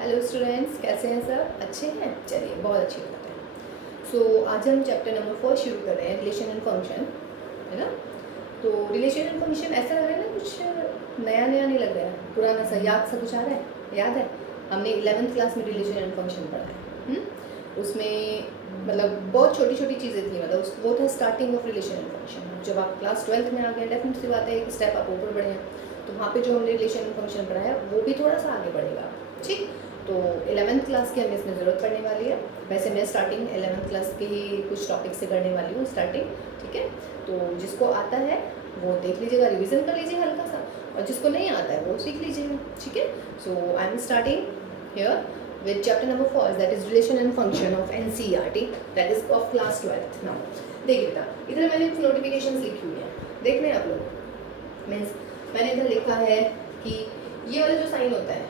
Hello students, कैसे हैं sir? अच्छे हैं? चलिए, बहुत अच्छी बात है। सो आज हम चैप्टर नंबर 4 शुरू कर रहे हैं, रिलेशन एंड फंक्शन, है ना। तो रिलेशन एंड फंक्शन ऐसा लग रहा है ना, कुछ नया नया नहीं लग रहा है, पुराना सा याद सा कुछ आ रहा है। याद है हमने 11th क्लास में रिलेशन एंड फंक्शन पढ़ा है। उसमें मतलब बहुत छोटी छोटी चीज़ें थी, मतलब वो था starting of relation and function. जब आप क्लास 12th में आ गए, डेफिनेटली बात है एक स्टेप आप ऊपर बढ़े हैं, तो वहाँ पे जो हमने रिलेशन एंड फंक्शन पढ़ा है वो भी थोड़ा सा आगे बढ़ेगा। ठीक, तो 11th क्लास की हमें इसमें ज़रूरत पड़ने वाली है। वैसे मैं स्टार्टिंग 11th क्लास के ही कुछ टॉपिक से करने वाली हूँ स्टार्टिंग। ठीक है, तो जिसको आता है वो देख लीजिएगा, रिवीजन कर लीजिए हल्का सा, और जिसको नहीं आता है वो सीख लीजिएगा। ठीक है, so I am starting here with chapter number 4, that is relation and function of NCERT, that is of class 12th. now देखिए बेटा, इधर मैंने कुछ नोटिफिकेशंस लिखी हुई हैं, देख रहे हैं आप लोग। मीन्स मैंने इधर लिखा है कि ये वाला जो साइन होता है,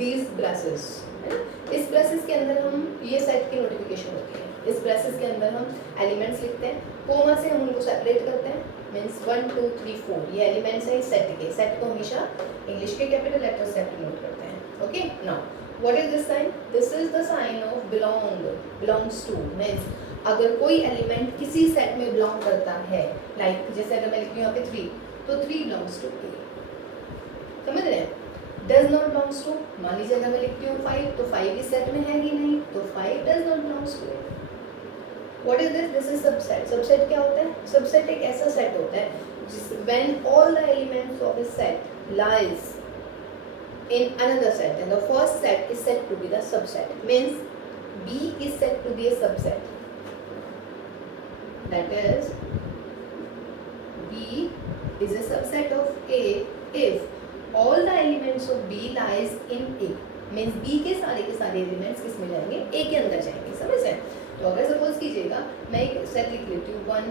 these ब्रासेस, है ना, इस ब्रासेस के अंदर हम ये सेट की नोटिफिकेशन होती है। इस ब्रासेस के अंदर हम एलिमेंट्स लिखते हैं, कोमा से हम उनको सेपरेट करते हैं। मीन्स 1 2 3 4 ये एलिमेंट्स हैं सेट के। सेट को हमेशा इंग्लिश के कैपिटल लेटर से डिनोट करते हैं। Okay, now what is this sign? This is the sign of belongs to, means अगर कोई एलिमेंट किसी सेट में बिलोंग करता है, लाइक जैसे अगर मैं लिखती हूँ यहाँ पे 3, तो 3 बिलोंग्स टू A, समझ रहे हैं। डज नॉट बिलोंग्स टू, मान लीजिए अगर मैं लिखती हूँ 5, तो 5 इस सेट में है ही नहीं, तो 5 does not belongs to A। What is this? This is subset. Subset क्या होता है? सबसेट एक ऐसा सेट होता है when all the elements of a set lies in another set and the first set is said to be the subset, means B is said to be a subset, that is B is a subset of A if all the elements of B lies in A, means B के सारे elements किस में जाएंगे? A के अंदर जाएंगे। समझ रहे हैं? तो अगर सपोज कीजिएगा मैं एक सेट लिख लेती हूँ 1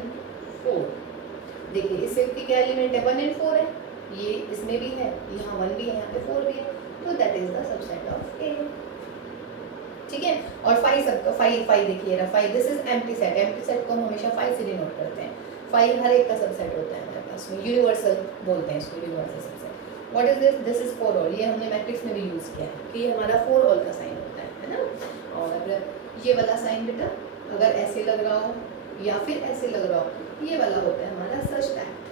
4, देखिए इस सेट की क्या एलिमेंट है? 1 and 4 है, ये इसमें भी है, यहाँ 1 भी है, यहाँ पे 4 भी है, तो that is the subset of A। ठीक है, और 5 सबका 5 देखिए रहा 5, this is empty set. Empty set को हम हमेशा 5 से डिनोट करते हैं। 5 हर एक का सबसेट होता है हमारे पास में, यूनिवर्सल बोलते हैं इसको, universal subset. What is this? This is 4 all, ये हमने मैट्रिक्स में भी यूज किया है कि ये हमारा 4 ऑल का साइन होता है ना। और ये वाला साइन बेटा अगर ऐसे लग रहा हो या फिर ऐसे लग रहा हो, ये वाला होता है हमारा सच दैट।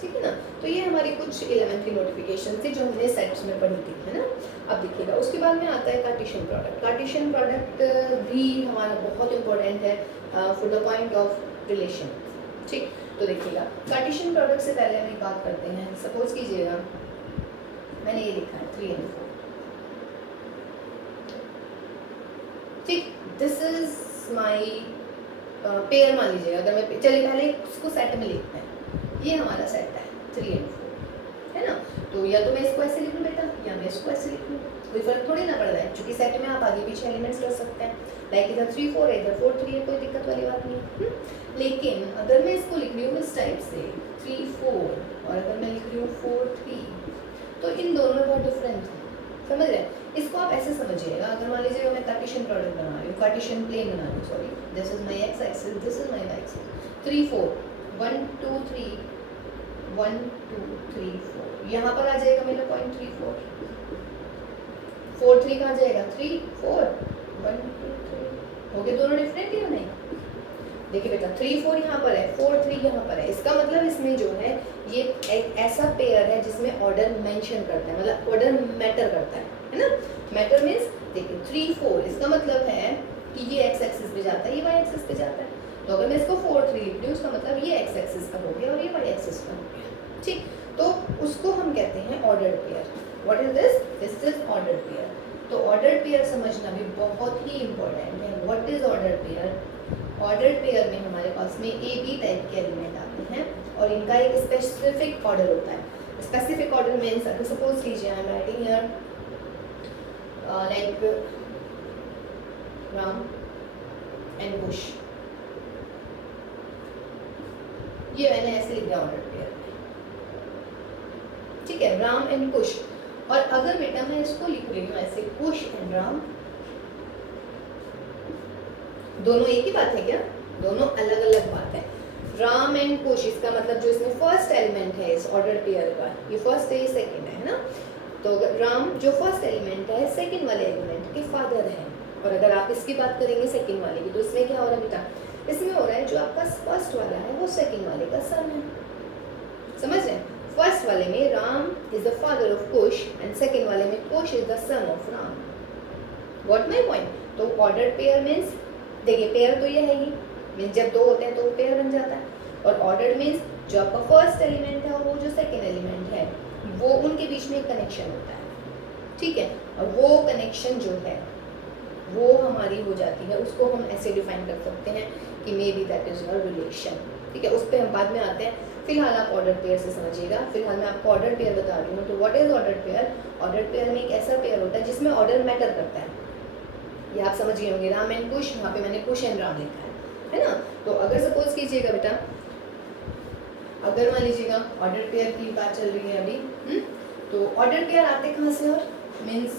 ठीक है ना, तो ये हमारी कुछ 11th की नोटिफिकेशन थी जो हमने सेट्स में पढ़ी थी, है ना। अब देखिएगा उसके बाद में आता है कार्टेशियन प्रोडक्ट। कार्टेशियन प्रोडक्ट भी हमारा बहुत इंपॉर्टेंट है for the point of relation. ठीक, तो देखिएगा कार्टेशियन प्रोडक्ट से पहले हम एक बात करते हैं। सपोज कीजिएगा मैंने ये लिखा है 3 and 4, ठीक, दिस इज माई पेयर मान लीजिएगा। अगर मैं चलिए पहले इसको सेट में लिखते हैं, ये हमारा सेट है 3 and 4, है ना। तो या तो मैं इसको ऐसे लिख लूँ बेटा, या मैं इसको ऐसे लिख लूँ, कोई फर्क थोड़ी ना पड़ रहा है, क्योंकि सेट में आप आगे पीछे एलिमेंट्स कर सकते हैं। लाइक इधर 3 4 है, इधर 4 3 है, कोई दिक्कत वाली बात नहीं है। लेकिन अगर मैं इसको लिख रही हूँ इस टाइप से 3 4, और अगर मैं लिख रही हूँ 4 3, तो इन दोनों में बहुत डिफरेंस है। समझ रहे हैं? इसको आप ऐसे समझिएगा, अगर मान लीजिए मैं कार्टेशियन प्रोडक्ट बना रही हूँ, कार्टेशियन प्लेन बना रही हूँ, sorry, this is my x axis, this is my y axis. 3 4 1 2 3 1 2 3 4, यहाँ पर आ जाएगा मेरा पॉइंट 3 4। 4 3 कहाँ जाएगा? 3 4 1 2 3, हो गए दोनों डिफरेंट या नहीं? देखिए बेटा 3 4 यहाँ पर है, 4 3 यहाँ पर है। इसका मतलब इसमें जो है ये एक ऐसा पेयर है जिसमें ऑर्डर मेंशन करता है, मतलब ऑर्डर मैटर करता है ना। मैटर मीन्स देखिए 3 4, इसका मतलब है कि ये एक्स एक्सिस पे जाता है, ये वाई एक्सिस पे जाता है। तो अगर मैं इसको 4 3 लिख दूँ, उसका मतलब ये एक्स एक्सिस का हो गया और ये वाई एक्सिस का हो गया। ठीक, तो उसको हम कहते हैं ordered pair. What is this? This is ordered pair. तो ऑर्डर्ड पेयर समझना भी बहुत ही इंपॉर्टेंट है। What is ordered pair? Ordered pair में हमारे पास में ए बी टाइप के एलिमेंट आते हैं और इनका एक स्पेसिफिक ऑर्डर होता है। स्पेसिफिक ऑर्डर मीन्स अगर सपोज कीजिए I am writing here like Ram and Kush, ये मैंने ऐसे लिख दिया ऑर्डर्ड पेयर में। ठीक है, राम एंड कुश। और अगर बेटा मैं इसको लिख रही हूँ ऐसे कुश एंड राम, दोनों एक ही बात है क्या? दोनों अलग अलग बात है। राम एंड कुश, इसका मतलब जो इसमें फर्स्ट एलिमेंट है इस ऑर्डर पेयर का, ये फर्स्ट है ये सेकंड है ना, तो राम जो फर्स्ट एलिमेंट है सेकंड वाले एलिमेंट के फादर है। और अगर आप इसकी बात करेंगे सेकंड वाले की, तो इसमें क्या हो रहा है बेटा, इसमें हो रहा है जो आपका फर्स्ट वाला है वो सेकंड वाले का सन है। समझ रहे हैं? फर्स्ट वाले में Ram is the father of Kush and second वाले में Kush is the son of Ram. What my point? तो ऑर्डर पेयर मींस, देखिए पेयर तो ये है ही, मींस जब दो होते हैं तो पेयर बन जाता है, और ऑर्डर मींस जो आपका फर्स्ट एलिमेंट है और वो जो सेकंड एलिमेंट है वो उनके बीच में एक कनेक्शन होता है, ठीक है, और वो कनेक्शन जो है वो हमारी हो जाती है, उसको हम ऐसे डिफाइन कर सकते हैं कि may be that is your relation, ठीक है। उस पर हम बाद में आते हैं, फिलहाल आप ऑर्डर पेयर से समझिएगा। फिलहाल मैं आपको ऑर्डर पेयर बता रही हूँ। तो what is order pair? Order pair में एक ऐसा पेयर होता है जिसमें ऑर्डर मैटर करता है, ये आप समझ गए होंगे। राम एंड कुश, यहाँ पे मैंने कुश एंड राम लिखा है ना। तो अगर सपोज कीजिएगा बेटा, अगर मान लीजिएगा ऑर्डर पेयर की बात चल रही है अभी, तो ऑर्डर पेयर आते कहाँ से? और मीन्स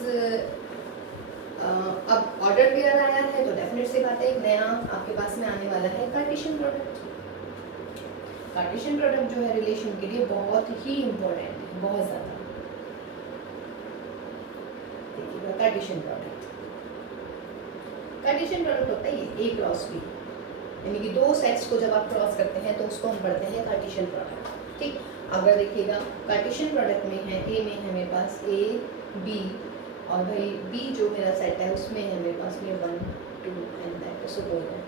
अब ऑर्डर पेयर आया है तो डेफिनेट सी बात है एक नया आपके पास में आने वाला है कार्टेशियन प्रोडक्ट। कार्टेशियन प्रोडक्ट जो है रिलेशन के लिए बहुत ही इम्पोर्टेंट है, बहुत ज़्यादा। देखिएगा कार्टेशियन प्रोडक्ट, कार्टेशियन प्रोडक्ट होता है ये A क्रॉस B, यानी कि दो सेट्स को जब आप क्रॉस करते हैं तो उसको हम पढ़ते हैं कार्टेशियन प्रोडक्ट, ठीक। अगर देखिएगा कार्टेशियन प्रोडक्ट में है A में है मेरे पास A B, और भाई B जो मेरा सेट है उसमें है मेरे पास में 1 2 and that so going on,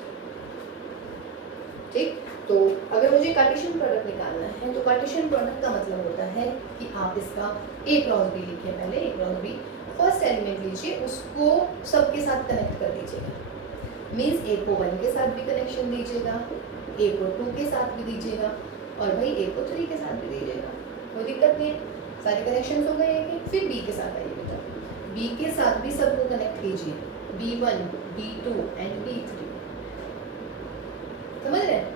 ठीक। तो अगर मुझे कार्टेशियन प्रोडक्ट निकालना है तो कार्टेशियन प्रोडक्ट का मतलब होता है कि आप इसका A क्रॉस B लिखिए, पहले A cross B, first element लीजिए, उसको सबके साथ कनेक्ट कर दीजिएगा, मीन्स A को 1 के साथ भी कनेक्शन दीजिएगा, A को 2 के साथ भी दीजिएगा, और भाई A को 3 के साथ भी दीजिएगा, कोई दिक्कत नहीं है, सारे कनेक्शन हो गए हैं। फिर B के साथ आइए बेटा, B के साथ भी सबको कनेक्ट कीजिए, B1 B2 एंड B3, समझ रहे हैं,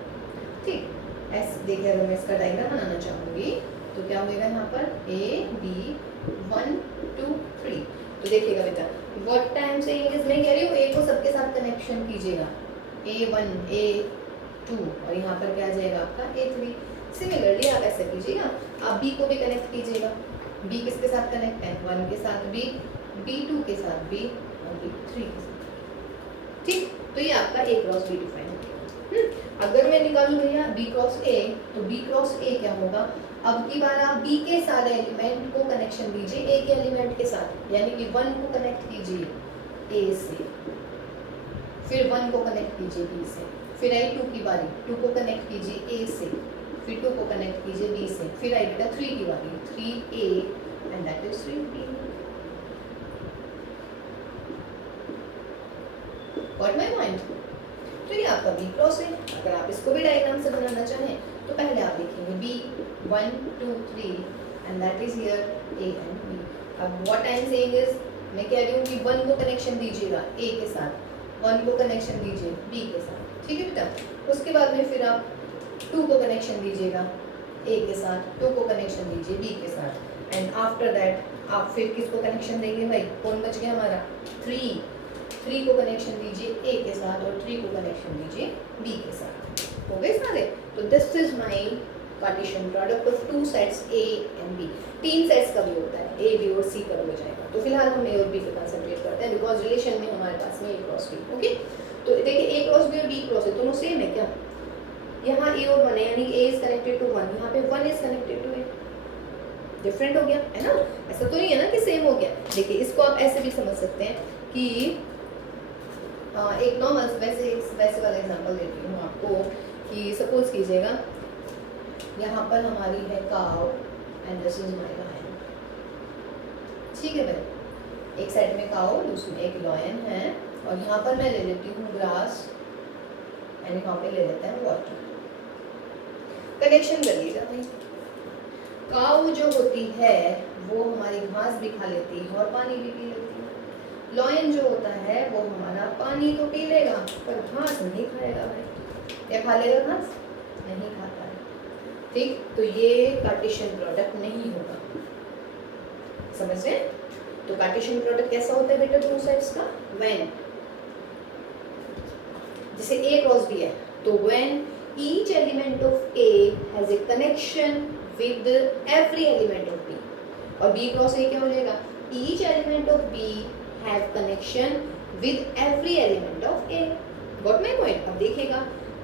ठीक। ऐसे देखिए, अगर मैं इसका डायग्राम बनाना चाहूँगी तो क्या होगा यहाँ पर A B 1 2 3, तो देखिएगा बेटा व्हाट टाइम से मैं कह रही हूँ A को सबके साथ कनेक्शन कीजिएगा, A1 A2, और यहाँ पर क्या आ जाएगा आपका A3। सिमिलरली आप ऐसा कीजिएगा, आप B को भी कनेक्ट कीजिएगा, B किसके साथ कनेक्ट है? 1 के साथ B, B2 के साथ B और B3 के साथ, ठीक। तो ये आपका A क्रॉस B डिफाइन हो गया। अगर मैं निकालूं भैया B क्रॉस A, तो B क्रॉस A क्या होगा? अब की बार आप B के सारे एलिमेंट को कनेक्शन दीजिए A के एलिमेंट के साथ, यानी कि 1 को कनेक्ट कीजिए A से, फिर 1 को कनेक्ट कीजिए B से, फिर आई 2 की बारी, 2 को कनेक्ट कीजिए A से, फिर 2 को कनेक्ट कीजिए B से, फिर आई बेटा 3 की बारी, 3A and that is 3B। What my point? तो ये आपका B क्रॉस है। अगर आप इसको भी डायग्राम से बनाना चाहें तो पहले आप लिखेंगे B 1 2 3 and that is here A and B। अब what I am saying is, मैं कह रही हूँ कि 1 को कनेक्शन दीजिएगा A के साथ, 1 को कनेक्शन दीजिए B के साथ, ठीक है बेटा। उसके बाद में फिर आप 2 को कनेक्शन दीजिएगा A के साथ, 2 को कनेक्शन दीजिए B के साथ, एंड आफ्टर दैट आप फिर किसको कनेक्शन देंगे भाई? कौन बच गया हमारा? 3 को कनेक्शन दीजिए A के साथ और 3 को कनेक्शन दीजिए B के साथ, हो गए सारे। तो this is my Cartesian product of two sets A and B। 3 sets का भी होता है, A B और C का भी हो जाएगा। तो फिलहाल हम A और B पे कंसंट्रेट करते हैं बिकॉज रिलेशन में हमारे पास में A क्रॉस B, ओके। तो देखिए A क्रॉस B और B क्रॉस है, दोनों सेम है क्या? यहाँ A और 1 है, यानी A इज कनेक्टेड टू 1, यहाँ पे 1 is connected to A, different हो गया है ना। ऐसा तो नहीं है ना कि सेम हो गया। देखिए इसको आप ऐसे भी समझ सकते हैं कि एक नॉर्मल वैसे वाला एग्जांपल देती हूँ आपको कि सपोज कीजिएगा यहाँ पर हमारी है cow and this is my lion, ठीक है भाई। एक साइड में काउ, दूसरे में एक लायन है, और यहाँ पर मैं ले लेती हूँ ग्रास एंड यहाँ पे ले लेते हैं वाटर। कनेक्शन करिएगा भाई, काउ जो होती है वो हमारी घास भी खा लेती है और पानी भी पी लेती है। लॉयन जो होता है वो हमारा पानी तो पी लेगा पर घास नहीं खाएगा भाई। क्या खा लेगा? घास नहीं खाता है, ठीक। तो ये कार्टेशियन प्रोडक्ट नहीं होगा, समझ रहे हैं? तो कार्टेशियन प्रोडक्ट कैसा होता है बेटा दोनों साइड्स का? व्हेन, जैसे A क्रॉस B है तो when each element of A has a connection with every element of B, और बी क्रॉस ए क्या हो जाएगा, each element of B have connection with every element of A. Got my point. अब देखिएगा,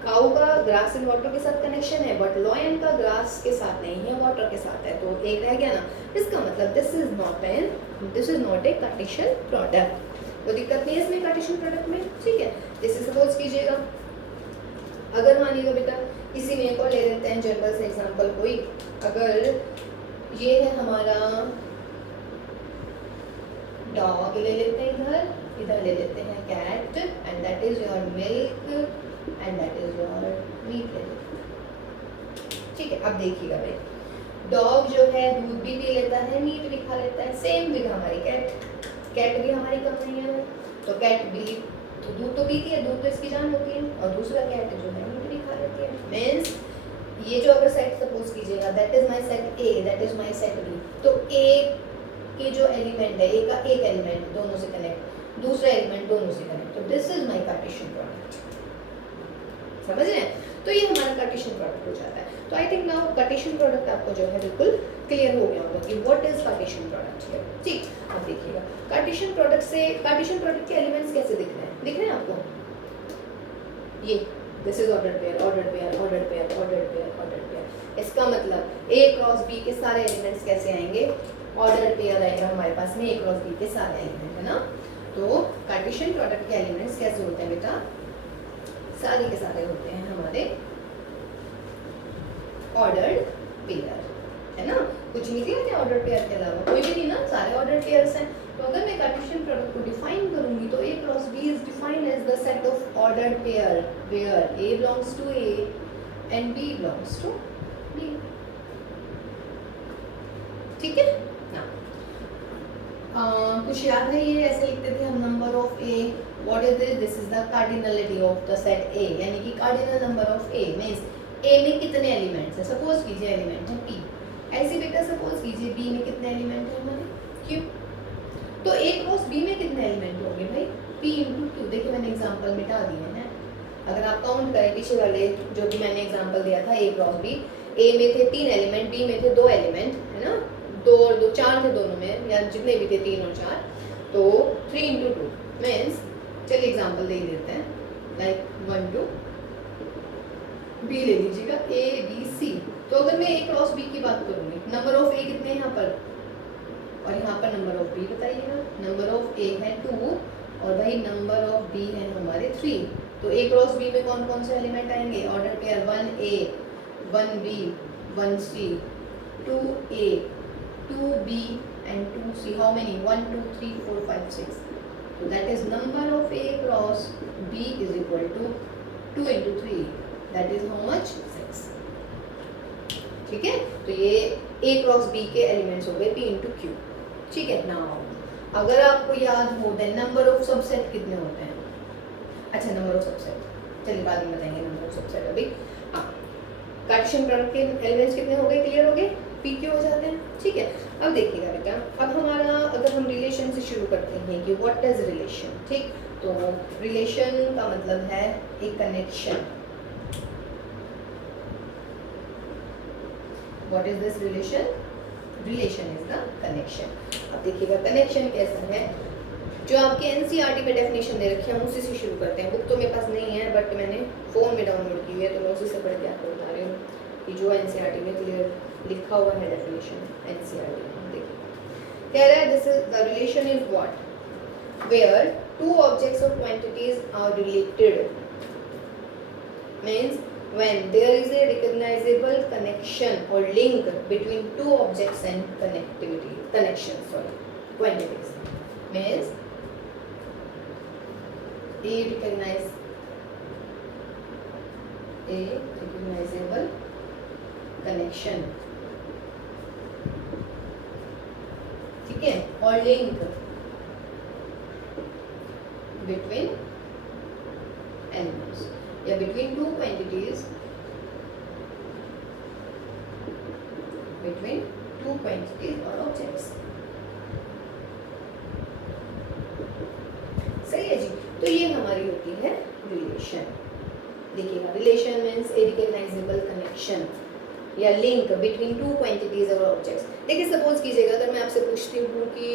काऊ का grass and water के साथ connection है, बट लॉयन का ग्रास के साथ नहीं है, वाटर के साथ है, तो एक रह गया ना। इसका मतलब this is not a Cartesian product, तो दिक्कत नहीं है इसमें कार्टेशियन प्रोडक्ट में, ठीक है। जैसे सपोज कीजिएगा, अगर मानिएगा बेटा इसी में एक और ले लेते हैं जनरल से एग्जांपल कोई, अगर ये है हमारा डॉग ले लेते हैं, इधर ले लेते हैं cat, and that is your milk and that is your meat, ठीक है। अब देखिएगा भाई, डॉग जो है दूध भी पी लेता है, मीट भी खा लेता है, सेम विद हमारी कैट भी हमारी कम नहीं है, तो कैट भी तो दूध तो पीती है, दूध तो इसकी जान होती है, और दूसरा कैट जो है मीट भी खा लेती है। मीन्स ये जो अगर सेट सपोज कीजिएगा, that is my set A, that is my set B, तो ए के जो एलिमेंट है, ए का एक एलिमेंट दोनों से कनेक्ट, दूसरा एलिमेंट दोनों से कनेक्ट, तो this is my Cartesian product, समझ रहे हैं। तो ये हमारा कार्टेशियन प्रोडक्ट हो जाता है। तो I think now Cartesian product आपको जो है बिल्कुल क्लियर हो गया होगा कि व्हाट इज कार्टेशियन प्रोडक्ट है, ठीक। अब देखिएगा कार्टेशियन प्रोडक्ट के एलिमेंट्स कैसे दिख रहे हैं आपको, ये this is ordered pair, ordered pair, ordered pair, ordered pair, ordered pair. इसका मतलब ए क्रॉस बी के सारे एलिमेंट्स कैसे आएंगे, ऑर्डर्ड पेयर आएगा हमारे पास में, ए क्रॉस बी के सारे एलिमेंट, है ना। तो कार्टेशियन प्रोडक्ट के एलिमेंट्स कैसे होते हैं बेटा, सारे के सारे होते हैं हमारे ऑर्डर्ड पेयर, है ना। कुछ नहीं होते ऑर्डर पेयर के अलावा, कोई भी नहीं ना, सारे ऑर्डर पेयर्स हैं। तो अगर मैं कार्टेशियन प्रोडक्ट को डिफाइन करूंगी तो A cross B is defined as the set of ordered pair where A belongs to A and B belongs to B, ठीक है ना। कुछ याद है, ये ऐसे लिखते थे हम, number of A, what is this is the cardinality of the set A, यानी कि cardinal number of A means A में कितने एलिमेंट्स हैं। सपोज कीजिए एलिमेंट है पी, ऐसे बेटा सपोज कीजिए बी में कितने एलिमेंट हैं हमारे, क्यू, तो ए क्रॉस बी में कितने एलिमेंट होंगे भाई, पी इंटू क्यू। देखिए मैंने एग्जांपल मिटा दिए हैं, अगर आप काउंट करें पीछे वाले जो कि मैंने एग्जांपल दिया था, ए क्रॉस बी, ए में थे 3 एलिमेंट, बी में थे 2 एलिमेंट, है ना, 2 और 2 4 थे दोनों में, या जितने भी थे 3 और 4, तो 3 इंटू 2 मीन्स, चलिए एग्जांपल दे देते हैं, लाइक 1 2 बी ले लीजिएगा, ए बी सी। तो अगर मैं ए क्रॉस बी की बात करूंगी, नंबर ऑफ ए कितने हैं यहाँ पर, और यहाँ पर नंबर ऑफ बी बताइएगा। नंबर ऑफ ए है 2 और भाई नंबर ऑफ बी है हमारे 3, तो ए क्रॉस बी में कौन कौन से एलिमेंट आएंगे, order pair 1A 1B 1C 2A 2B and 2C, how many, 1 2 3 4 5 6, so that is number of A cross B is equal to 2 into 3, that is how much, 6, ठीक है। तो ये A cross B के elements हो गए P into Q, ठीक है। Now अगर आपको याद हो देन नंबर ऑफ सबसेट कितने होते हैं, अच्छा नंबर ऑफ सबसेट चलिए बाद में बताएंगे नंबर ऑफ सबसेट। अभी हाँ, कार्टेशियन प्रोडक्ट के एलिमेंट्स कितने हो गए, क्लियर हो गए, पी क्यू हो जाते हैं, ठीक है। अब देखिएगा बेटा, अब हमारा अगर हम रिलेशन से शुरू करते हैं कि व्हाट इज रिलेशन, ठीक, तो रिलेशन का मतलब है एक connection. What is this relation, relation is the connection. अब देखिएगा कनेक्शन कैसा है, जो आपके एनसीईआरटी में डेफिनेशन दे रखी है हम उसी से शुरू करते हैं। बुक तो मेरे पास नहीं है बट मैंने फ़ोन में डाउनलोड की है, तो मैं उसी से पढ़ के आपको बता रही हूँ कि जो एनसीईआरटी में क्लियर लिखा हुआ है डेफिनेशन एनसीईआरटी में। देखिए कह रहा है this is the relation is what, where two objects और quantities are related, means when there is a recognizable connection or link between two objects and quantities, means a recognizable connection, ठीक है, और link between elements या between two quantities, or objects, सही है जी। तो ये हमारी होती है रिलेशन, देखिएगा, रिलेशन मीन्स ए रिकॉग्नाइजेबल कनेक्शन या लिंक बिटवीन टू क्वांटिटीज और ऑब्जेक्ट्स। देखिए सपोज कीजिएगा अगर मैं आपसे पूछती हूँ कि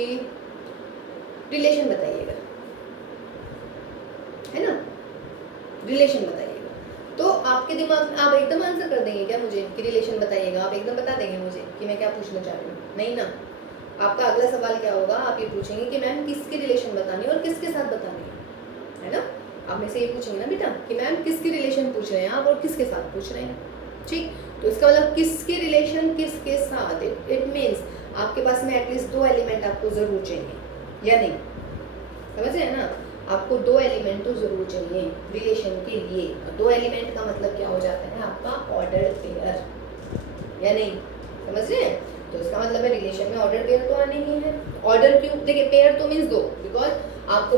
रिलेशन बताइएगा, है ना, रिलेशन बताइएगा, तो आपके दिमाग में आप एकदम आंसर कर देंगे क्या मुझे कि रिलेशन बताइएगा? आप एकदम बता देंगे मुझे कि मैं क्या पूछना चाह रही हूँ? नहीं ना। आपका अगला सवाल क्या होगा, आप ये पूछेंगे कि मैम किसकी रिलेशन बतानी है और किसके साथ बतानी है ना? आप में से ये पूछेंगे ना बेटा कि मैम किसकी रिलेशन पूछ रहे हैं आप और किसके साथ पूछ रहे हैं, ठीक? तो इसका मतलब किसकी रिलेशन किसके साथ, इट मीन्स आपके पास में एटलीस्ट 2 एलिमेंट आपको जरूर चाहिए या नहीं, समझ रहे हैं ना? आपको 2 एलिमेंट तो जरूर चाहिए रिलेशन के लिए। 2 एलिमेंट का मतलब क्या हो जाता है आपका ऑर्डर पेयर, या नहीं, समझ रहे हैं? तो इसका मतलब है रिलेशन में ऑर्डर पेयर तो आने ही है। ऑर्डर क्यों, देखिए पेयर तो मीन्स 2, बिकॉज आपको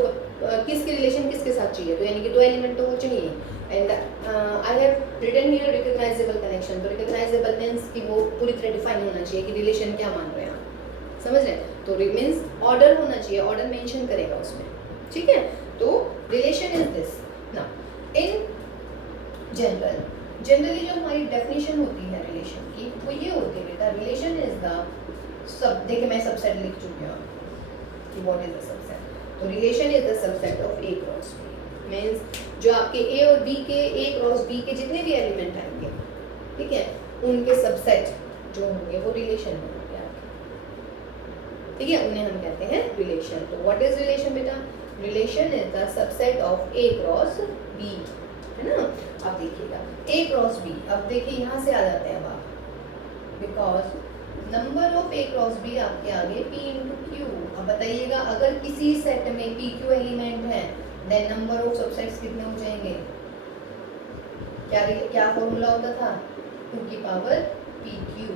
किसकी रिलेशन किसके साथ चाहिए, तो यानी कि 2 एलिमेंट तो वो चाहिए। And I have written here recognizable connection, तो रिकॉग्नाइजेबल मीन्स कि वो पूरी तरह डिफाइन होना चाहिए कि रिलेशन क्या मान रहे हैं आप, समझ रहे हैं? तो मीन्स ऑर्डर होना चाहिए, ऑर्डर मेंशन करेगा उसमें, ठीक है? तो रिलेशन इज दिस ना। इन जनरल, जनरली जो हमारी डेफिनेशन होती है रिलेशन की वो ये होती है बेटा, रिलेशन इज द सब, देखिए मैं सबसेट लिख चुकी हूँ कि व्हाट इज द सबसेट। तो relation is the subset of A cross B, means जो आपके ए और बी के, ए क्रॉस बी के जितने भी एलिमेंट आएंगे, ठीक है, उनके सबसेट जो होंगे वो रिलेशन होंगे आपके, ठीक है, उन्हें हम कहते हैं रिलेशन। तो व्हाट इज रिलेशन बेटा? Relation is the subset of A cross B, है ना? अब देखिएगा ए क्रॉस बी, अब देखिए यहाँ से आ जाते हैं अब आप, because number of A cross B आपके आगे p इंटू क्यू। अब बताइएगा अगर किसी सेट में p q एलिमेंट है देन नंबर ऑफ सबसेट्स कितने हो जाएंगे? क्या फॉर्मूला होता था? 2 की पावर p q।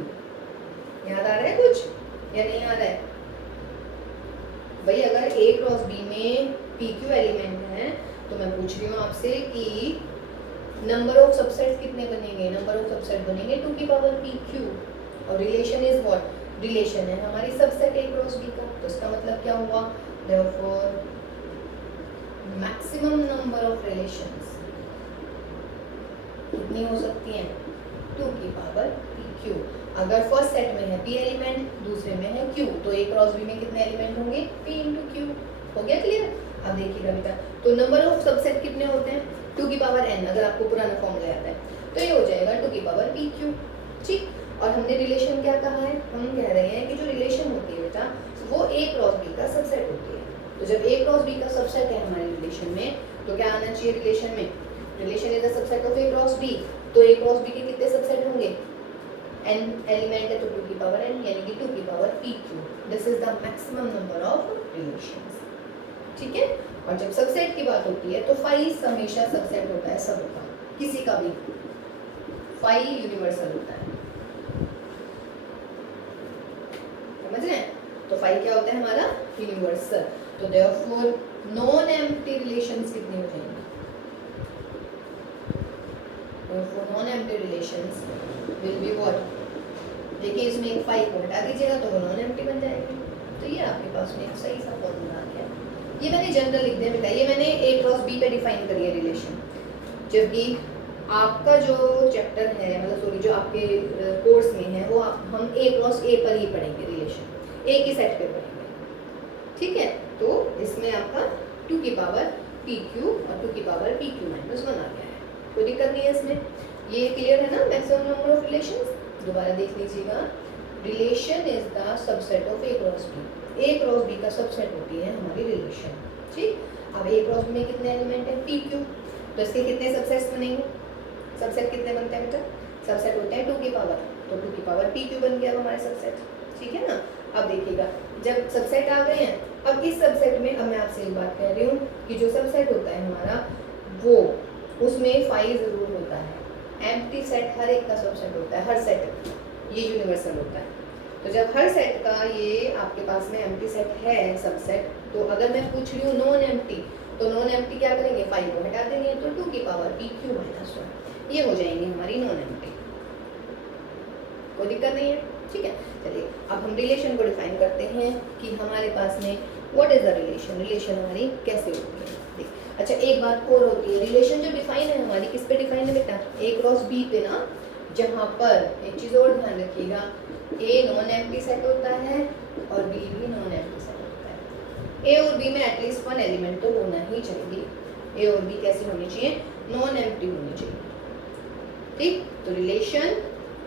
याद आ रहा है कुछ या नहीं आ रहा है भाई? अगर a क्रॉस b में p q एलिमेंट है तो मैं पूछ रही हूँ आपसे कि नंबर ऑफ सबसेट्स कितने बनेंगे? नंबर ऑफ सबसेट बनेंगे 2 की पावर p q। और रिलेशन इज व्हाट? रिलेशन है हमारी सबसेट a क्रॉस b का, तो इसका मतलब क्या हुआ? Therefore maximum number of relations कितनी हो सकती हैं? 2 की पावर p q। अगर फर्स्ट सेट में है p एलिमेंट, दूसरे में है q, तो a क्रॉस b में कितने एलिमेंट होंगे? p into q। हो गया क्लियर? अब देखिएगा बेटा, तो नंबर ऑफ सबसेट कितने होते हैं? 2 की पावर n, अगर आपको पुराना फॉर्मूला याद है तो ये हो जाएगा 2 की पावर p q, ठीक? और हमने रिलेशन क्या कहा है? हम कह रहे हैं कि जो रिलेशन होती है बेटा वो a क्रॉस b का सबसेट होती है। तो जब a क्रॉस b का सबसेट है हमारे रिलेशन में, तो क्या आना चाहिए रिलेशन में? Relation is the subset of a cross b, तो a क्रॉस b के कितने सबसेट होंगे? n एलिमेंट है तो 2 की पावर n, यानी कि 2 की power p q। This is the maximum number of relations, ठीक है? और जब सबसेट की बात होती है तो फाई हमेशा सबसेट होता है सबका, किसी का भी फाई यूनिवर्सल होता है, समझ रहे हैं? तो फाई क्या होता है हमारा? यूनिवर्सल। तो देयरफॉर नॉन एम्प्टी रिलेशंस कितनी हो जाएंगी? Therefore non empty relations will be what? देखिए इसमें एक फाई को हटा दीजिएगा तो वो नॉन एम्प्टी बन जाएगी। तो ये आपके पास में एक सही सा फॉर्मूला आ गया। ये मैंने जनरल लिख दिया बेटा, ये मैंने a क्रॉस b पे डिफाइन करी है रिलेशन। जबकि आपका जो चैप्टर है, मतलब सॉरी जो आपके कोर्स में है वो हम a क्रॉस a पर ही पढ़ेंगे, रिलेशन एक ही सेट पे पढ़ेंगे, ठीक है? तो इसमें आपका 2 की पावर p q और 2 की पावर p q माइनस 1 आ गया है, कोई दिक्कत नहीं है इसमें। ये क्लियर है ना? Maximum number of relations. दोबारा देख लीजिएगा, relation is the subset of a cross b। a cross b का सबसेट होती है हमारी रिलेशन, ठीक? अब a क्रॉस b में कितने एलिमेंट हैं? p q, तो इसके कितने सबसेट्स बनेंगे? सबसेट कितने बनते हैं बेटा? सबसेट होते हैं 2 की पावर, तो 2 की पावर p q बन गया हमारे सबसेट, ठीक है ना? अब देखिएगा जब सबसेट आ गए हैं, अब इस सबसेट में, अब मैं आपसे एक बात कह रही हूँ कि जो सबसेट होता है हमारा वो, उसमें फाई जरूर होता है, एम्प्टी सेट हर एक का सबसेट होता है, हर सेट ये यूनिवर्सल होता है। तो जब हर सेट का ये आपके पास में एम्प्टी सेट है सबसेट, तो अगर मैं पूछ रही हूँ नॉन एम्प्टी, तो नॉन एम्प्टी क्या करेंगे? 5 को हटा देंगे, तो 2 की पावर p q माइनस 1 ये हो जाएंगी हमारी नॉन एम्प्टी, कोई दिक्कत नहीं है, ठीक है? चलिए अब हम रिलेशन को डिफाइन करते हैं कि हमारे पास में what is the relation, relation हमारी कैसे होती है। देख अच्छा एक बात और होती है, रिलेशन जो डिफाइन है हमारी किस पे डिफाइन है बेटा, ए क्रॉस बी पे ना, जहाँ पर एक चीज़ और ध्यान रखिएगा, ए नॉन एम्प्टी सेट होता है और बी भी नॉन एम्प्टी सेट होता है। ए और बी में एटलीस्ट वन एलिमेंट तो होना ही चाहिए। ए और बी कैसी होनी चाहिए, नॉन एम्प्टी होनी चाहिए। ठीक, तो relation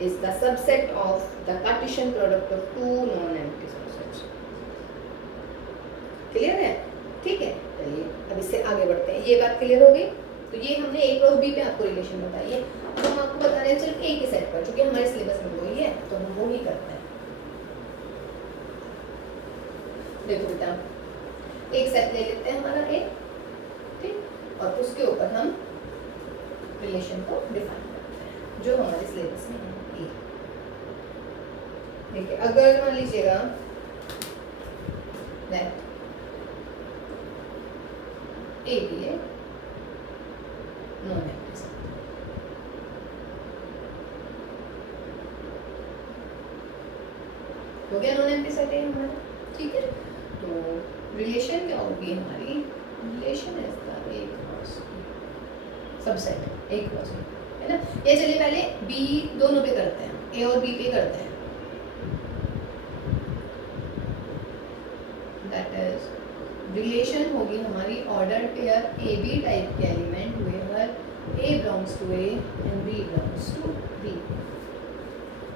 is the subset of the cartesian product of two non empty subsets. Clear है? ठीक है, चलिए अब इससे आगे बढ़ते हैं। ये बात क्लियर हो गई। तो ये हमने ए क्रॉस बी पे आपको रिलेशन बताई है। अब हम आपको बता रहे हैं सिर्फ ए के सेट पर, क्योंकि हमारे सिलेबस में वही है तो हम वो ही करते हैं। देखो बेटा, एक सेट ले लेते हैं हमारा ए, ठीक, और उसके ऊपर हम रिलेशन को डिफाइन करते हैं जो हमारे सिलेबस में है ए। देखिए अगर मान लीजिएगा दैट ए बी है नॉन एम्प्टी सेट, हो गया नॉन एम्प्टी सेट है हमारा। ठीक है, तो रिलेशन क्या होगी हमारी, relation is the A cross B subset, A cross B, है ना। ये चलिए पहले बी दोनों पे करते हैं, ए और बी पे करते हैं। दैट इज रिलेशन होगी हमारी order pair A B type के element where A belongs to A and B belongs to B.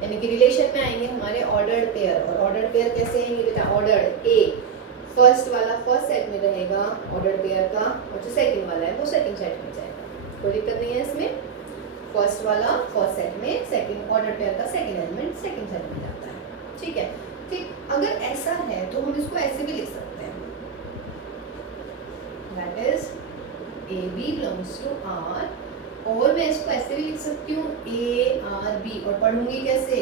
यानी कि रिलेशन में आएंगे हमारे ऑर्डर्ड पेयर, और ऑर्डर्ड पेयर कैसे आएंगे बेटा, ऑर्डर्ड ए फर्स्ट वाला फर्स्ट सेट में रहेगा ऑर्डर्ड पेयर का, और जो सेकंड वाला है वो सेकंड सेट में जाएगा। कोई दिक्कत नहीं है इसमें, फर्स्ट वाला फर्स्ट सेट में, सेकंड ऑर्डर्ड पेयर का सेकंड एलिमेंट सेकंड सेट में जाता है। ठीक है, ठीक, अगर ऐसा है तो हम इसको ऐसे भी लिख सकते हैं, that is A B belongs to R, और मैं इसको ऐसे भी लिख सकती हूँ ए आर बी, और पढ़ूंगी कैसे,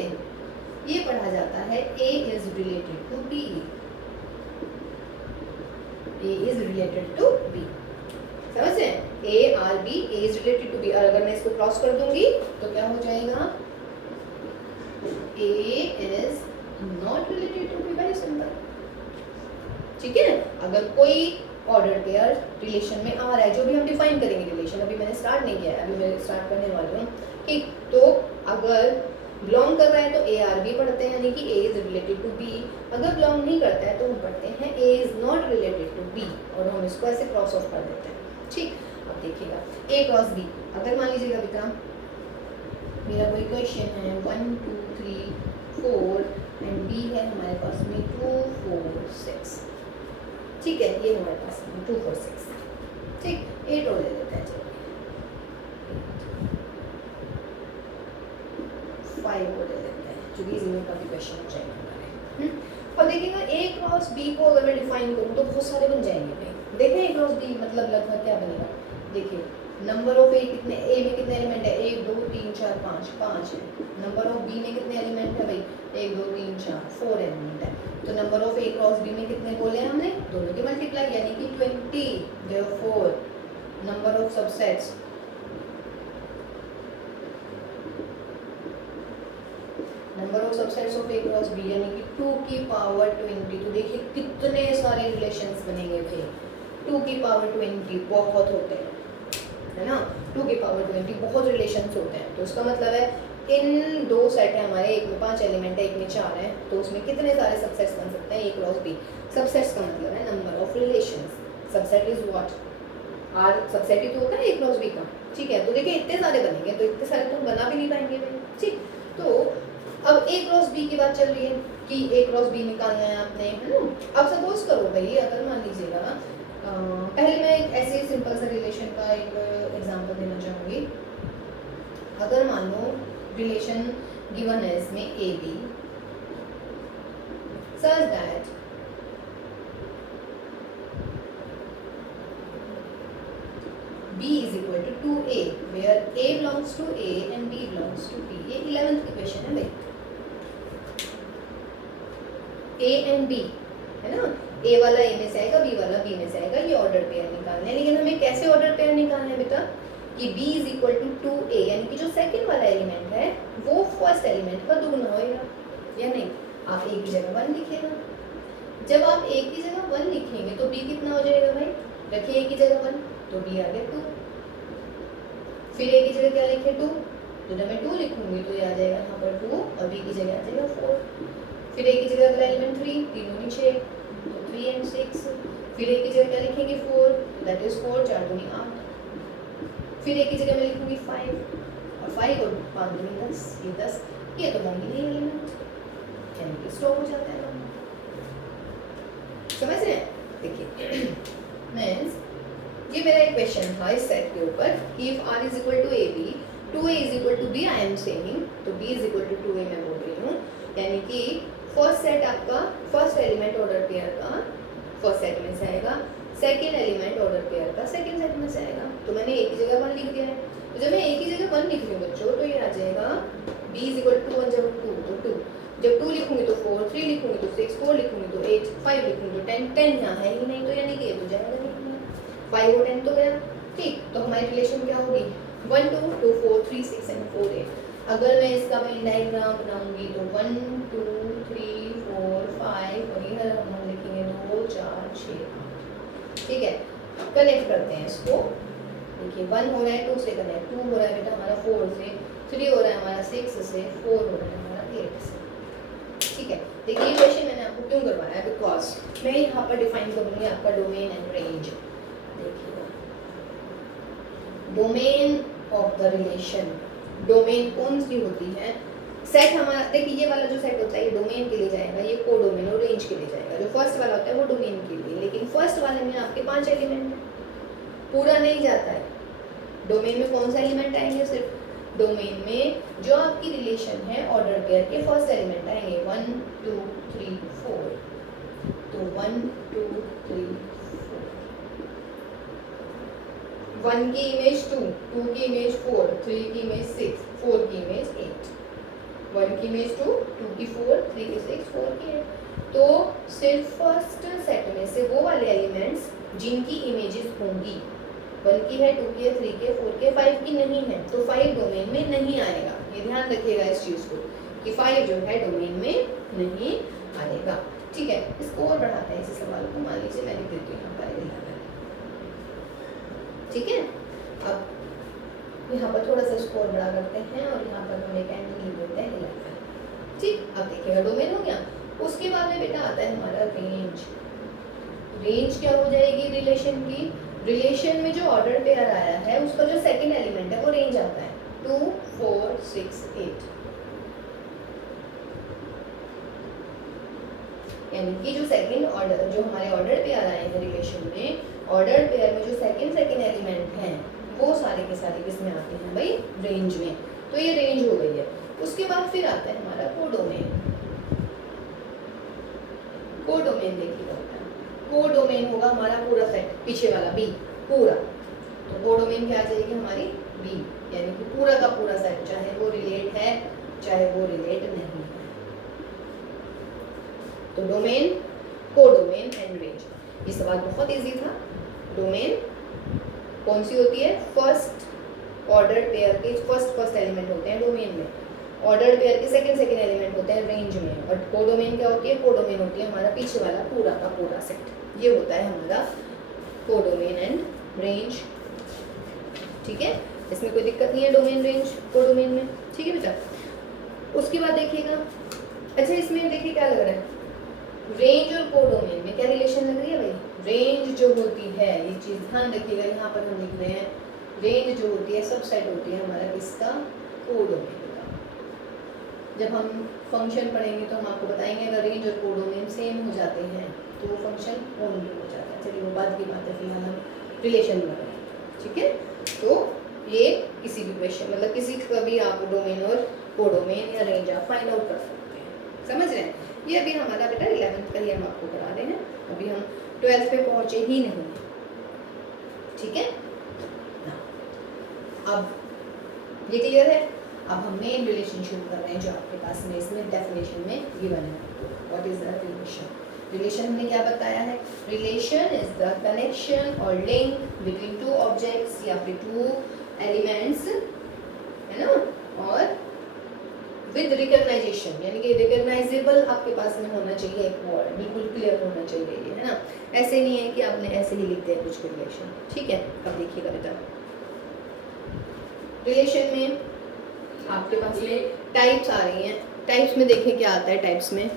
ये पढ़ा जाता है A is related to B, A is related to B, समझ रहे हैं, A R B, A is related to B. और अगर मैं इसको क्रॉस कर दूंगी तो क्या हो जाएगा, A is not related to B, very simple. ठीक है, अगर कोई ऑर्डर पेयर रिलेशन में आ रहा है, जो भी हम डिफाइन करेंगे रिलेशन, अभी मैंने स्टार्ट नहीं किया है, अभी मैं स्टार्ट करने वाली हूँ। ठीक, तो अगर बिलोंग कर रहा है तो ए आर बी पढ़ते हैं, यानी कि A is related to B. अगर बिलोंग नहीं करता है तो हम पढ़ते हैं A is not related to B, और हम इसको ऐसे क्रॉस ऑफ कर देते हैं। ठीक, अब देखिएगा ए क्रॉस बी, अगर मान लीजिएगा बेटा मेरा कोई क्वेश्चन है 1 2 3 4 एंड बी है हमारे पास में 2 4 6, ठीक है, ये हमारे पास में 2 4 6, ठीक, 8 और ले लेते हैं, चलिए 5 और ले लेते हैं, क्योंकि इसमें काफी क्वेश्चन हो जाएंगे हमारे। और देखिएगा ए क्रॉस बी को अगर मैं डिफाइन करूँ तो बहुत सारे बन जाएंगे भाई। देखें ए क्रॉस बी मतलब लगभग क्या बनेगा, देखिए नंबर ऑफ ए कितने, ए में कितने एलिमेंट है, 1 2 3 4 5 5 है। नंबर ऑफ बी में कितने एलिमेंट है भाई, 1 2 3 4 4 एलिमेंट है। तो number of A cross B में कितने बोले हमने, दोनों की मल्टीप्लाई, यानी कि 20, therefore number of subsets of A cross B यानी कि 2 की पावर 20। तो देखिए कितने सारे रिलेशंस बनेंगे थे, 2 की पावर 20 बहुत होते हैं, है ना, 2 की पावर 20 बहुत रिलेशंस होते हैं। तो उसका मतलब है इन 2 सेट है हमारे, एक में 5 एलिमेंट है, एक में 4 है, तो उसमें कितने सारे सबसेट्स बन सकते हैं ए क्रॉस बी। सबसेट्स का मतलब है number of relations, subset is what, R subset ही तो होता है ए क्रॉस बी का। ठीक है, तो देखिए इतने सारे बनेंगे, तो इतने सारे तो बना भी नहीं पाएंगे भाई। ठीक, तो अब ए क्रॉस बी की बात चल रही है कि ए क्रॉस बी निकालना है आपने, है ना। अब सपोज करो भाई, अगर मान लीजिएगा पहले मैं एक ऐसे सिंपल सा रिलेशन का एक एग्जांपल देना चाहूँगी। अगर मान लो रिलेशन गिवन है इसमें A B such that B is equal to 2A where A belongs to A and B belongs to B। ये 11th की क्वेश्चन है भाई, A and B है ना, A वाला A में से आएगा, B वाला B में से आएगा, ये ऑर्डर पेयर निकालना है। लेकिन हमें कैसे ऑर्डर पेयर निकालना है बेटा, कि B is equal to 2A यानी कि जो सेकंड वाला एलिमेंट है वो फर्स्ट एलिमेंट का दुगना होएगा, या नहीं। आप A की जगह 1 लिखिएगा, जब आप A की जगह 1 लिखेंगे तो B कितना हो जाएगा भाई, रखिए A की जगह 1, तो बी आ गया 2। फिर ए की जगह क्या लिखे 2, तो जब मैं 2 लिखूंगी तो ये आ जाएगा यहाँ पर 2 और बी की जगह आ जाएगा 4। फिर ए की जगह अगला एलिमेंट 3, 3 दूनी 6, तो 3 and 6। फिर ए की जगह क्या लिखेंगे 4, दैट इज 4, 4 दूनी 8। फिर ए की जगह मैं लिखूंगी 5 और 5 और 5 दूनी 10, ये 10। ये तो होंगे नहीं एलिमेंट, यानी कि स्टॉप हो जाता है हम। समझ रहे हैं? देखिए मींस ये मेरा एक क्वेश्चन था इस सेट के ऊपर कि if r is equal to A B, 2a is equal to b, I am saying, तो b is equal to 2a मैं बोल रही हूँ, यानी कि फर्स्ट सेट आपका फर्स्ट एलिमेंट ऑर्डर पेयर का फर्स्ट सेट में से आएगा, सेकंड एलिमेंट ऑर्डर पेयर का सेकंड सेट में से आएगा। तो मैंने एक ही जगह 1 लिख दिया है, तो जब मैं एक ही जगह 1 लिख रही हूँ बच्चों, तो ये आ जाएगा b इज इक्वल टू 1 जब 2 तो 2, जब 2 लिखूंगी तो 4, 3 लिखूंगी तो 6, 4 लिखूंगी तो 8, 5 लिखूंगी तो 10, 10 यहाँ है ही नहीं, तो यानी कि ये तो जाएगा नहीं, 5 और 10 तो गया। ठीक, तो हमारी रिलेशन क्या होगी 1 2 2 4 3 6 एंड 4 8। अगर मैं इसका मैं डायग्राम बनाऊंगी तो 1 2 3 4 5 और इधर हम लिखेंगे 2 4 6 8। ठीक है, कनेक्ट करते हैं इसको। देखिए 1 हो रहा है 2 से कनेक्ट, 2 हो रहा है बेटा हमारा 4 से, 3 हो रहा है हमारा 6 से, 4 हो रहा है हमारा 8 से। ठीक है, देखिए ये क्वेश्चन मैंने आपको क्यों करवाया है, बिकॉज मैं यहाँ पर डिफाइन करूँगी आपका डोमेन एंड रेंज। देखिए domain of the relation, domain कौन सी होती है, सेट हमारा, देखिए ये वाला जो सेट होता है ये डोमेन के लिए जाएगा, ये कोडोमेन और रेंज के लिए जाएगा। जो फर्स्ट वाला होता है वो डोमेन के लिए, लेकिन फर्स्ट वाले में आपके 5 एलिमेंट हैं, पूरा नहीं जाता है। डोमेन में कौन सा एलिमेंट आएंगे, सिर्फ डोमेन में जो आपकी रिलेशन है ऑर्डर पेयर के फर्स्ट एलिमेंट आएंगे 1 2 3 4। तो 1 2 3 4, 1 की इमेज 2, 2 की इमेज 4, 3 की इमेज 6, 4 की इमेज 8। 1 की इमेज 2, 2 की 4, 3 की 6, 4 की 8। तो सिर्फ फर्स्ट सेट में से वो वाले एलिमेंट्स जिनकी इमेजेस होंगी, 1 की है, 2 की है, 3 की है, 4 की है, 5 की नहीं है, तो 5 डोमेन में नहीं आएगा। ये ध्यान रखिएगा इस चीज़ को कि 5 जो है डोमेन में नहीं आएगा। ठीक है, इसको और बढ़ाते हैं इस सवाल को, मान लीजिए मैं लिख देती हूँ यहाँ पर 11। ठीक है, अब यहाँ पर थोड़ा सा स्कोर बड़ा करते हैं और यहाँ पर हम एक एंगल लिख देते हैं 11। ठीक, अब देखिएगा डोमेन हो गया। उसके बाद में बेटा आता है हमारा रेंज। रेंज क्या हो जाएगी रिलेशन की, रिलेशन में जो ऑर्डर पेयर आया है उसका जो सेकंड एलिमेंट है वो रेंज आता है 2 4 6 8। यानी कि जो सेकंड ऑर्डर, जो हमारे ऑर्डर पेयर आए हैं रिलेशन में, ऑर्डर पेयर में जो सेकंड एलिमेंट हैं वो सारे के सारे किसमें आते हैं भाई, रेंज में। तो ये रेंज हो गई है। उसके बाद फिर आता है हमारा कोडोमेन। कोडोमेन देखिएगा, कोडोमेन होगा हमारा पूरा सेट, पीछे वाला बी पूरा। तो कोडोमेन क्या आ जाएगी हमारी बी, यानी कि पूरा का पूरा सेट, चाहे वो रिलेट है चाहे वो रिलेट नहीं है। तो डोमेन, कोडोमेन एंड रेंज। ये सवाल बहुत इजी था। डोमेन कौन सी होती है, फर्स्ट ऑर्डर पेयर के फर्स्ट एलिमेंट होते हैं डोमेन में, ऑर्डर पेयर के सेकंड एलिमेंट होते हैं रेंज में। और कोडोमेन क्या होती है, कोडोमेन होती है हमारा पीछे वाला पूरा का पूरा सेट। ये होता है हमारा कोडोमेन एंड रेंज। ठीक है, इसमें कोई दिक्कत नहीं है डोमेन रेंज कोडोमेन में। ठीक है बेटा, उसके बाद देखिएगा, अच्छा इसमें देखिए क्या लग रहा है, रेंज और कोडोमेन में क्या रिलेशन लग रही है भाई। रेंज जो होती है, ये चीज़ ध्यान रखिएगा, यहाँ पर हम लिख रहे हैं रेंज जो होती है सबसेट होती है हमारा किसका, कोडोमेन का। जब हम फंक्शन पढ़ेंगे तो हम आपको बताएंगे अगर रेंज और कोडोमेन सेम हो जाते हैं तो वो फंक्शन ओनली हो जाता है। चलिए वो बाद की बात है, फिलहाल हम रिलेशन में पढ़ेंगे। ठीक है, तो ये किसी भी क्वेश्चन मतलब किसी का भी आप डोमेन और कोडोमेन या रेंज आप फाइंड आउट कर सकते हैं। समझ रहे हैं, ये अभी हमारा बेटा 11th का ही हम आपको पढ़ा रहे हैं, अभी हम 12th पे पहुंचे ही नहीं। ठीक है, अब ये क्लियर है। अब हम मेन रिलेशन शुरू कर रहे हैं जो आपके पास में इसमें डेफिनेशन में गिवन है। What is the relation, relation हमने क्या बताया है, रिलेशन इज द कनेक्शन और लिंक बिटवीन टू ऑब्जेक्ट्स या फिर टू एलिमेंट्स, है ना, और विद रिकॉग्नाइजेशन, यानी कि रिकॉग्नाइजेबल आपके पास में होना चाहिए एक वर्ड, बिल्कुल क्लियर होना चाहिए ये, है ना। ऐसे नहीं है कि आपने ऐसे ही लिख दिया कुछ भी रिलेशन, ठीक है। अब देखिएगा बेटा, रिलेशन में आपके पास में टाइप्स आ रही हैं। टाइप्स में देखें क्या आता है टाइप्स में,